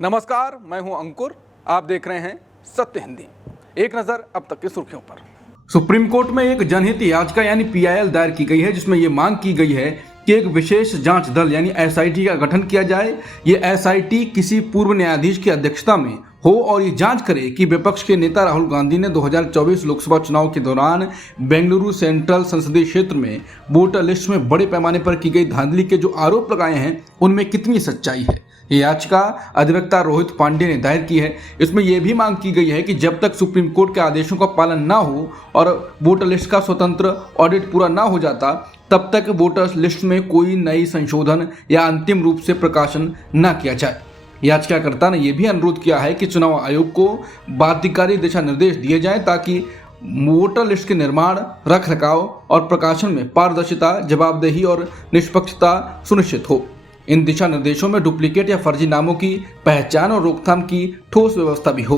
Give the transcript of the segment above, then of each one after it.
नमस्कार, मैं हूं अंकुर। आप देख रहे हैं सत्य हिंदी। एक नजर अब तक की सुर्खियों पर। सुप्रीम कोर्ट में एक जनहित याचिका यानी पीआईएल दायर की गई है, जिसमें यह मांग की गई है कि एक विशेष जांच दल यानी एसआईटी का गठन किया जाए। ये एसआईटी किसी पूर्व न्यायाधीश की अध्यक्षता में हो और ये जांच करे कि विपक्ष के नेता राहुल गांधी ने 2024 लोकसभा चुनाव के दौरान बेंगलुरु सेंट्रल संसदीय क्षेत्र में वोटर लिस्ट में बड़े पैमाने पर की गई धांधली के जो आरोप लगाए हैं उनमें कितनी सच्चाई है। ये याचिका अधिवक्ता रोहित पांडे ने दायर की है। इसमें यह भी मांग की गई है कि जब तक सुप्रीम कोर्ट के आदेशों का पालन न हो और वोटर लिस्ट का स्वतंत्र ऑडिट पूरा न हो जाता, तब तक वोटर लिस्ट में कोई नई संशोधन या अंतिम रूप से प्रकाशन न किया जाए। याचिकाकर्ता ने यह भी अनुरोध किया है कि चुनाव आयोग को बाध्यकारी दिशा निर्देश दिए जाएं ताकि वोटर लिस्ट के निर्माण, रख रखाव और प्रकाशन में पारदर्शिता, जवाबदेही और निष्पक्षता सुनिश्चित हो। इन दिशा निर्देशों में डुप्लीकेट या फर्जी नामों की पहचान और रोकथाम की ठोस व्यवस्था भी हो।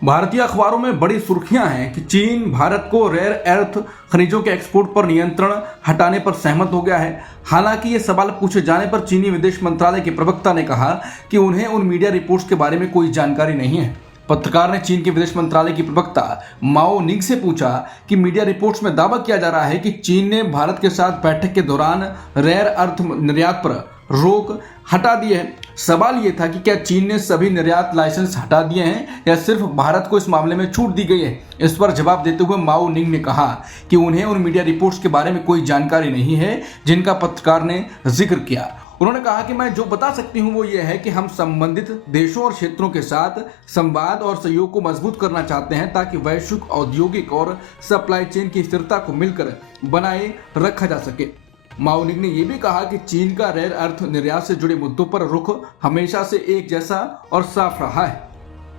भारतीय अखबारों में बड़ी सुर्खियां हैं कि चीन भारत को रेयर अर्थ खनिजों के एक्सपोर्ट पर नियंत्रण हटाने पर सहमत हो गया है। हालांकि ये सवाल पूछे जाने पर चीनी विदेश मंत्रालय के प्रवक्ता ने कहा कि उन्हें उन मीडिया रिपोर्ट्स के बारे में कोई जानकारी नहीं है। पत्रकार ने चीन के विदेश मंत्रालय की प्रवक्ता माओ निंग से पूछा कि मीडिया रिपोर्ट्स में दावा किया जा रहा है कि चीन ने भारत के साथ बैठक के दौरान रेयर अर्थ निर्यात पर रोक हटा दी है। सवाल यह था कि क्या चीन ने सभी निर्यात लाइसेंस हटा दिए हैं या सिर्फ भारत को इस मामले में छूट दी गई है। इस पर जवाब देते हुए माओ निंग ने कहा कि उन्हें उन मीडिया रिपोर्ट्स के बारे में कोई जानकारी नहीं है जिनका पत्रकार ने जिक्र किया। उन्होंने कहा कि मैं जो बता सकती हूं वो ये है कि हम संबंधित देशों और क्षेत्रों के साथ संवाद और सहयोग को मजबूत करना चाहते हैं ताकि वैश्विक औद्योगिक और सप्लाई चेन की स्थिरता को मिलकर बनाए रखा जा सके। माओ निंग ने यह भी कहा कि चीन का रेयर अर्थ निर्यात से जुड़े मुद्दों पर रुख हमेशा से एक जैसा और साफ रहा है।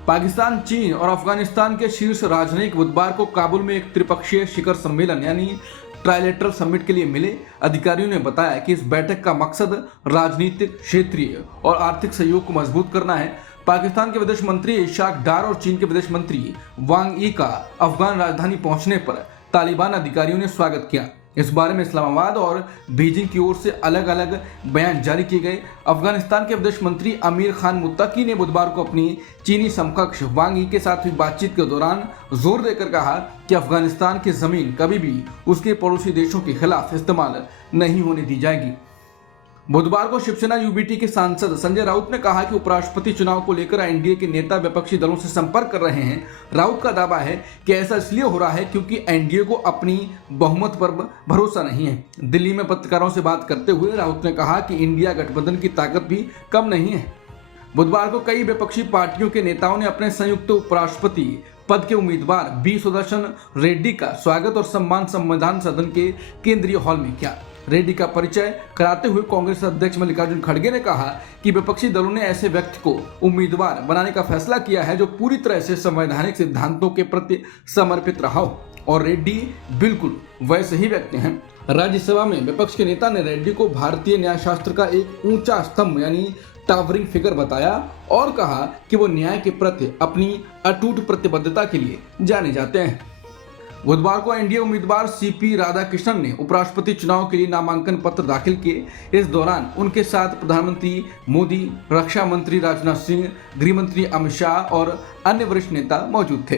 पाकिस्तान, चीन और अफगानिस्तान के शीर्ष राजनयिक बुधवार को काबुल में एक त्रिपक्षीय शिखर सम्मेलन यानी ट्राइलेटरल समिट के लिए मिले। अधिकारियों ने बताया कि इस बैठक का मकसद राजनीतिक, क्षेत्रीय और आर्थिक सहयोग को मजबूत करना है। पाकिस्तान के विदेश मंत्री इशाक डार और चीन के विदेश मंत्री वांग यी का अफगान राजधानी पहुंचने पर तालिबान अधिकारियों ने स्वागत किया। इस बारे में इस्लामाबाद और बीजिंग की ओर से अलग अलग बयान जारी किए गए। अफगानिस्तान के विदेश मंत्री अमीर खान मुत्तकी ने बुधवार को अपनी चीनी समकक्ष वांग यी के साथ हुई बातचीत के दौरान जोर देकर कहा कि अफगानिस्तान की जमीन कभी भी उसके पड़ोसी देशों के खिलाफ इस्तेमाल नहीं होने दी जाएगी। बुधवार को शिवसेना यूबीटी के सांसद संजय राउत ने कहा कि उपराष्ट्रपति चुनाव को लेकर एनडीए के नेता विपक्षी दलों से संपर्क कर रहे हैं। राउत का दावा है कि ऐसा इसलिए हो रहा है क्योंकि एनडीए को अपनी बहुमत पर भरोसा नहीं है। दिल्ली में पत्रकारों से बात करते हुए राउत ने कहा कि इंडिया गठबंधन की ताकत भी कम नहीं है। बुधवार को कई विपक्षी पार्टियों के नेताओं ने अपने संयुक्त उपराष्ट्रपति पद के उम्मीदवार बी सुदर्शन रेड्डी का स्वागत और सम्मान संविधान सदन के केंद्रीय हॉल में किया। रेड्डी का परिचय कराते हुए कांग्रेस अध्यक्ष मल्लिकार्जुन खड़गे ने कहा कि विपक्षी दलों ने ऐसे व्यक्ति को उम्मीदवार बनाने का फैसला किया है जो पूरी तरह से संवैधानिक सिद्धांतों के प्रति समर्पित रहा हो, और रेड्डी बिल्कुल वैसे ही व्यक्ति हैं। राज्यसभा में विपक्ष के नेता ने रेड्डी को भारतीय न्यायशास्त्र का एक ऊंचा स्तंभ यानी टावरिंग फिगर बताया और कहा कि वो न्याय के प्रति अपनी अटूट प्रतिबद्धता के लिए जाने जाते हैं। बुधवार को एनडीए उम्मीदवार सीपी राधाकृष्णन ने उपराष्ट्रपति चुनाव के लिए नामांकन पत्र दाखिल किए। इस दौरान उनके साथ प्रधानमंत्री मोदी, रक्षा मंत्री राजनाथ सिंह, गृह मंत्री अमित शाह और अन्य वरिष्ठ नेता मौजूद थे।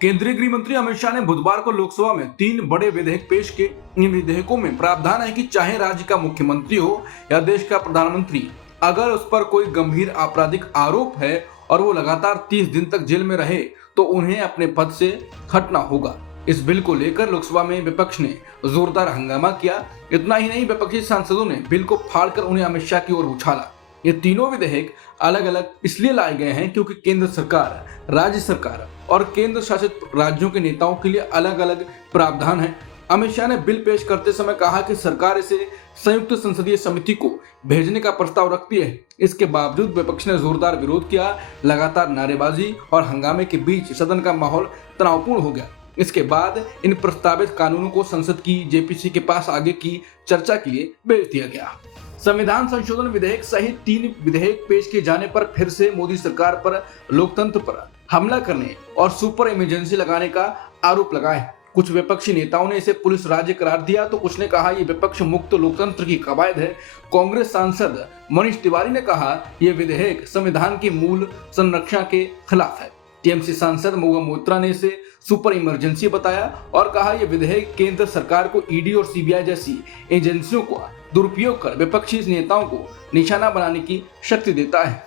केंद्रीय गृह मंत्री अमित शाह ने बुधवार को लोकसभा में 3 बड़े विधेयक पेश किए। इन विधेयकों में प्रावधान है कि चाहे राज्य का मुख्यमंत्री हो या देश का प्रधानमंत्री, अगर उस पर कोई गंभीर आपराधिक आरोप है और वो लगातार 30 दिन तक जेल में रहे तो उन्हें अपने पद से हटना होगा। इस बिल को लेकर लोकसभा में विपक्ष ने जोरदार हंगामा किया। इतना ही नहीं, विपक्षी सांसदों ने बिल को फाड़कर उन्हें अमित शाह की ओर उछाला। ये तीनों विधेयक अलग अलग इसलिए लाए गए हैं क्योंकि केंद्र सरकार, राज्य सरकार और केंद्र शासित राज्यों के नेताओं के लिए अलग अलग प्रावधान है। अमित शाह ने बिल पेश करते समय कहा कि सरकार इसे संयुक्त संसदीय समिति को भेजने का प्रस्ताव रखती है। इसके बावजूद विपक्ष ने जोरदार विरोध किया। लगातार नारेबाजी और हंगामे के बीच सदन का माहौल तनावपूर्ण हो गया। इसके बाद इन प्रस्तावित कानूनों को संसद की जेपीसी के पास आगे की चर्चा के लिए भेज दिया गया। संविधान संशोधन विधेयक सहित 3 विधेयक पेश किए जाने पर फिर से मोदी सरकार पर लोकतंत्र पर हमला करने और सुपर इमरजेंसी लगाने का आरोप लगा है। कुछ विपक्षी नेताओं ने इसे पुलिस राज्य करार दिया तो कुछ ने कहा ये विपक्ष मुक्त लोकतंत्र की कवायद है। कांग्रेस सांसद मनीष तिवारी ने कहा यह विधेयक संविधान की मूल संरक्षण के खिलाफ है। टीएमसी सांसद महुआ मोइत्रा ने इसे सुपर इमरजेंसी बताया और कहा यह विधेयक केंद्र सरकार को ईडी और सीबीआई जैसी एजेंसियों को दुरुपयोग कर विपक्षी नेताओं को निशाना बनाने की शक्ति देता है।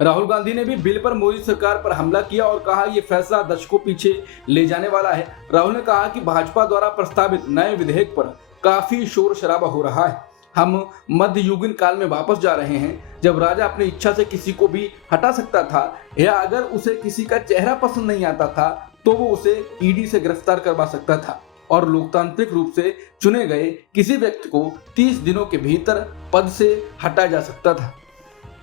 राहुल गांधी ने भी बिल पर मोदी सरकार पर हमला किया और कहा यह फैसला दशकों पीछे ले जाने वाला है। राहुल ने कहा कि भाजपा द्वारा प्रस्तावित नए विधेयक पर काफी शोर शराबा हो रहा है। हम मध्ययुगीन काल में वापस जा रहे हैं जब राजा अपनी इच्छा से किसी को भी हटा सकता था या अगर उसे किसी का चेहरा पसंद नहीं आता था तो वो उसे ईडी से गिरफ्तार करवा सकता था और लोकतांत्रिक रूप से चुने गए किसी व्यक्ति को 30 दिनों के भीतर पद से हटाया जा सकता था।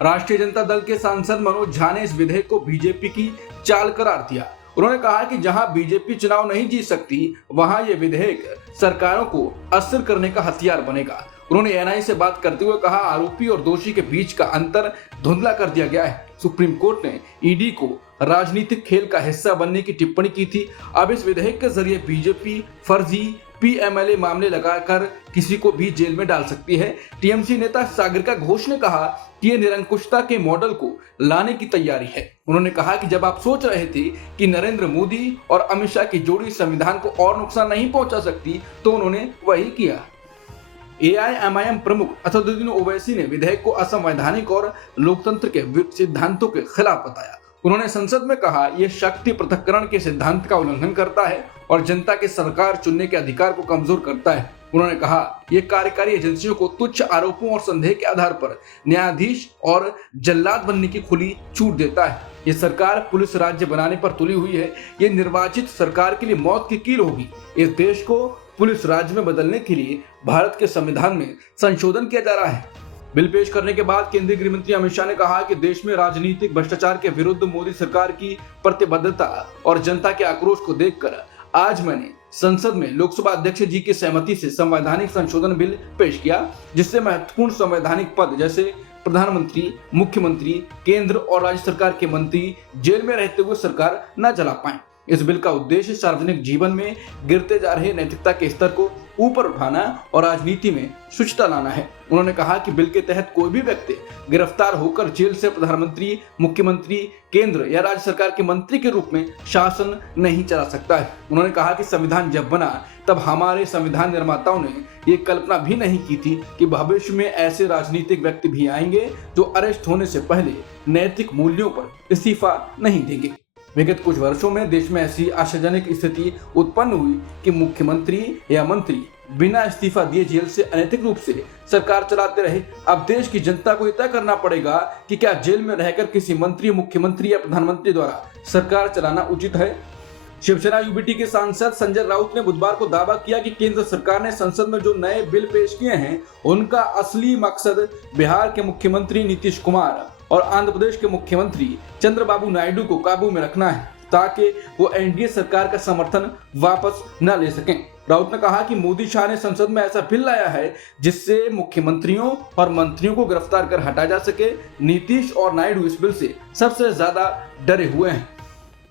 राष्ट्रीय जनता दल के सांसद मनोज झा ने इस विधेयक को बीजेपी की चाल करार दिया। उन्होंने कहा कि जहां बीजेपी चुनाव नहीं जीत सकती वहां ये विधेयक सरकारों को अस्थिर करने का हथियार बनेगा। उन्होंने एनआई से बात करते हुए कहा आरोपी और दोषी के बीच का अंतर धुंधला कर दिया गया है। सुप्रीम कोर्ट ने ईडी को राजनीतिक खेल का हिस्सा बनने की टिप्पणी की थी। अब इस विधेयक के जरिए बीजेपी फर्जी पीएमएलए मामले लगाकर किसी को भी जेल में डाल सकती है। टीएमसी नेता सागरिका घोष ने कहा कि ये निरंकुशता के मॉडल को लाने की तैयारी है। उन्होंने कहा कि जब आप सोच रहे थे कि नरेंद्र मोदी और अमित शाह की जोड़ी संविधान को और नुकसान नहीं पहुंचा सकती तो उन्होंने वही किया। एआईएमआईएम प्रमुख असदुद्दीन ओवैसी ने विधेयक को असंवैधानिक और लोकतंत्र के सिद्धांतों के खिलाफ बताया। उन्होंने संसद में कहा यह शक्ति पृथक्करण के सिद्धांत का उल्लंघन करता है और जनता के सरकार चुनने के अधिकार को कमजोर करता है। उन्होंने कहा यह कार्यकारी एजेंसियों को तुच्छ आरोपों और संदेह के आधार पर न्यायाधीश और जल्लाद बनने की खुली छूट देता है। ये सरकार पुलिस राज्य बनाने पर तुली हुई है। ये निर्वाचित सरकार के लिए मौत की कील होगी। इस देश को पुलिस राज्य में बदलने के लिए भारत के संविधान में संशोधन किया जा रहा है। बिल पेश करने के बाद केंद्रीय गृह मंत्री अमित शाह ने कहा कि देश में राजनीतिक भ्रष्टाचार के विरुद्ध मोदी सरकार की प्रतिबद्धता और जनता के आक्रोश को देखकर आज मैंने संसद में लोकसभा अध्यक्ष जी की सहमति से संवैधानिक संशोधन बिल पेश किया जिससे महत्वपूर्ण संवैधानिक पद जैसे प्रधानमंत्री, मुख्यमंत्री, केंद्र और राज्य सरकार के मंत्री जेल में रहते हुए सरकार न चला पाए। इस बिल का उद्देश्य सार्वजनिक जीवन में गिरते जा रहे नैतिकता के स्तर को ऊपर उठाना और राजनीति में शुचिता लाना है। उन्होंने कहा कि बिल के तहत कोई भी व्यक्ति गिरफ्तार होकर जेल से प्रधानमंत्री, मुख्यमंत्री, केंद्र या राज्य सरकार के मंत्री के रूप में शासन नहीं चला सकता है। उन्होंने कहा कि संविधान जब बना तब हमारे संविधान निर्माताओं ने ये कल्पना भी नहीं की थी कि भविष्य में ऐसे राजनीतिक व्यक्ति भी आएंगे जो अरेस्ट होने से पहले नैतिक मूल्यों पर इस्तीफा नहीं देंगे। विगत कुछ वर्षों में देश में ऐसी आशाजनक स्थिति उत्पन्न हुई कि मुख्यमंत्री या मंत्री बिना इस्तीफा दिए जेल से अनैतिक रूप से सरकार चलाते रहे। अब देश की जनता को तय करना पड़ेगा कि क्या जेल में रहकर किसी मंत्री, मुख्यमंत्री या प्रधानमंत्री द्वारा सरकार चलाना उचित है। शिवसेना यूबीटी के सांसद संजय राउत ने बुधवार को दावा किया कि केंद्र सरकार ने संसद में जो नए बिल पेश किए हैं उनका असली मकसद बिहार के मुख्यमंत्री नीतीश कुमार और आंध्र प्रदेश के मुख्यमंत्री चंद्रबाबू नायडू को काबू में रखना है ताकि वो एनडीए सरकार का समर्थन वापस न ले सकें। राउत ने कहा कि मोदी शाह ने संसद में ऐसा बिल लाया है जिससे मुख्यमंत्रियों और मंत्रियों को गिरफ्तार कर हटाया जा सके। नीतीश और नायडू इस बिल से सबसे ज्यादा डरे हुए हैं।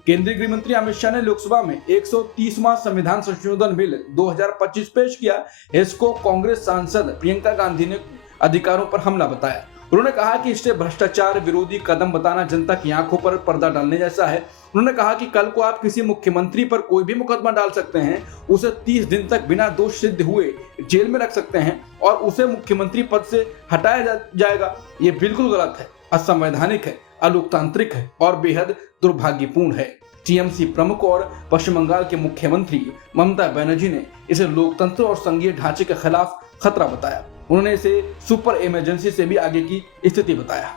केंद्रीय गृह मंत्री अमित शाह ने लोकसभा में 130वां संविधान संशोधन बिल 2025 पेश किया। इसको कांग्रेस सांसद प्रियंका गांधी ने अधिकारों पर हमला बताया। उन्होंने कहा कि इससे भ्रष्टाचार विरोधी कदम बताना जनता की आंखों पर पर्दा डालने जैसा है। उन्होंने कहा कि कल को आप किसी मुख्यमंत्री पर कोई भी मुकदमा डाल सकते हैं, उसे 30 दिन तक बिना दोष सिद्ध हुए जेल में रख सकते हैं और उसे मुख्यमंत्री पद से हटाया जाएगा। ये बिल्कुल गलत है, असंवैधानिक है, अलोकतांत्रिक है और बेहद दुर्भाग्यपूर्ण है। टीएमसी प्रमुख और पश्चिम बंगाल के मुख्यमंत्री ममता बनर्जी ने इसे लोकतंत्र और संघीय ढांचे के खिलाफ खतरा बताया। उन्होंने इसे सुपर इमरजेंसी से भी आगे की स्थिति बताया।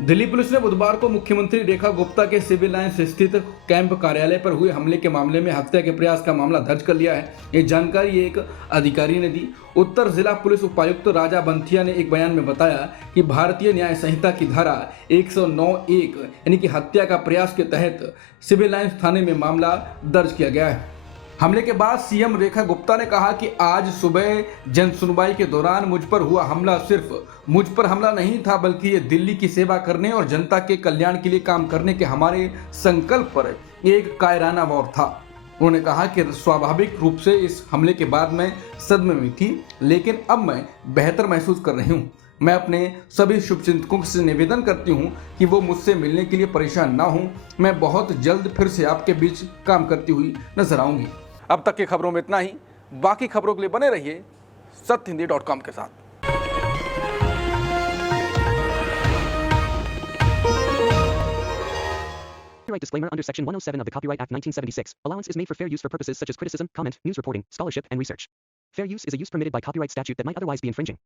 दिल्ली पुलिस ने बुधवार को मुख्यमंत्री रेखा गुप्ता के सिविल लाइंस स्थित कैंप कार्यालय पर हुए हमले के मामले में हत्या के प्रयास का मामला दर्ज कर लिया है। ये जानकारी एक अधिकारी ने दी। उत्तर जिला पुलिस उपायुक्त राजा बंथिया ने एक बयान में बताया कि भारतीय न्याय संहिता की धारा 109(1) यानी कि हत्या का प्रयास के तहत सिविल लाइंस थाने में मामला दर्ज किया गया है। हमले के बाद सीएम रेखा गुप्ता ने कहा कि आज सुबह जन सुनवाई के दौरान मुझ पर हुआ हमला सिर्फ मुझ पर हमला नहीं था, बल्कि ये दिल्ली की सेवा करने और जनता के कल्याण के लिए काम करने के हमारे संकल्प पर एक कायराना वार था। उन्होंने कहा कि स्वाभाविक रूप से इस हमले के बाद मैं सदमे में थी, लेकिन अब मैं बेहतर महसूस कर रही हूँ। मैं अपने सभी शुभचिंतकों से निवेदन करती हूँ कि वो मुझसे मिलने के लिए परेशान ना हों। मैं बहुत जल्द फिर से आपके बीच काम करती हुई नजर आऊंगी। अब तक की खबरों में इतना ही। बाकी खबरों के लिए बने रहिए सत्यहिंदी.com के साथ। Copyright disclaimer under Section 107 of the Copyright Act 1976. Allowance is made for fair use for purposes such as criticism, comment, news reporting, scholarship, and research. Fair use is a use permitted by copyright statute that might otherwise be infringing.